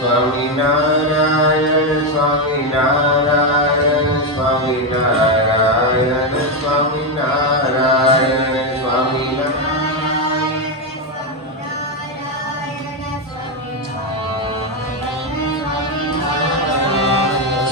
Swaminarayan, Swaminarayan, Swaminarayan.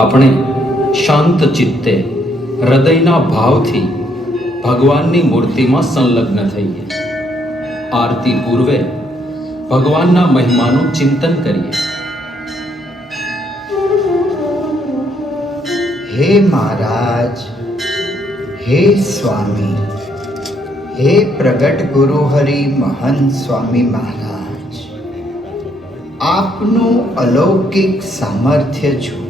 આપણે શાંત ચિત્તે, હૃદયના ભાવથી ભગવાનની મૂર્તિમાં સંલગ્ન થઈએ. આરતી પૂર્વે ભગવાનના મહિમાનું ચિંતન કરીએ. હે મહારાજ, હે સ્વામી, હે પ્રગટ ગુરુ હરિ મહંત સ્વામી મહારાજ. આપનું અલૌકિક સામર્થ્ય જોતા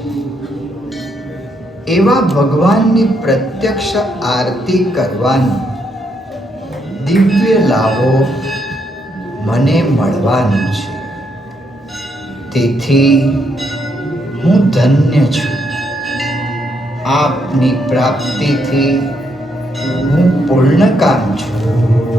એવા ભગવાનની પ્રત્યક્ષ આરતી કરવાની. દિવ્ય લાભો મને મળવાનો છે. તેથી હું ધન્ય છું. આપની પ્રાપ્તિથી હું પૂર્ણ કામ છું.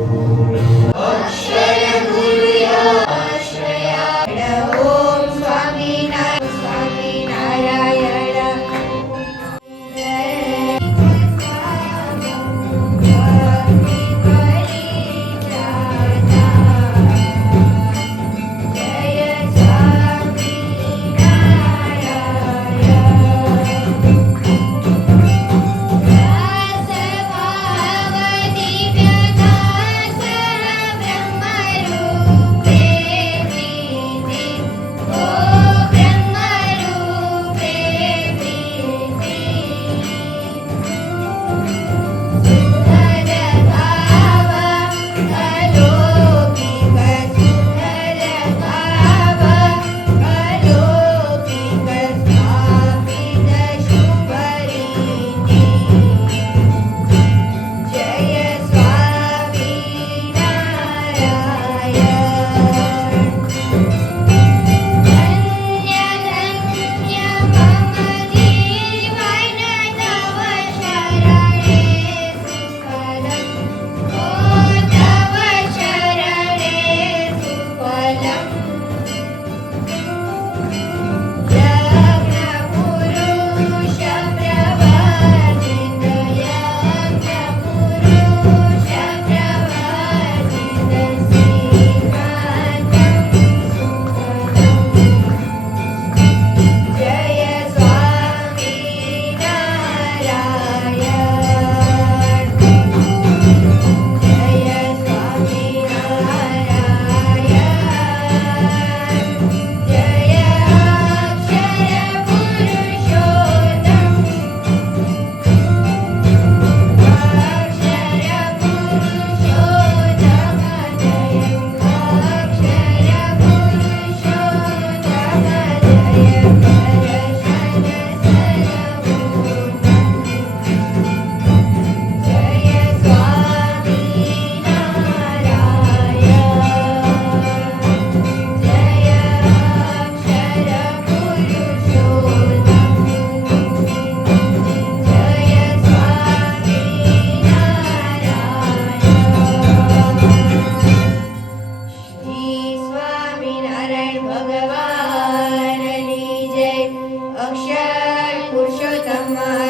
my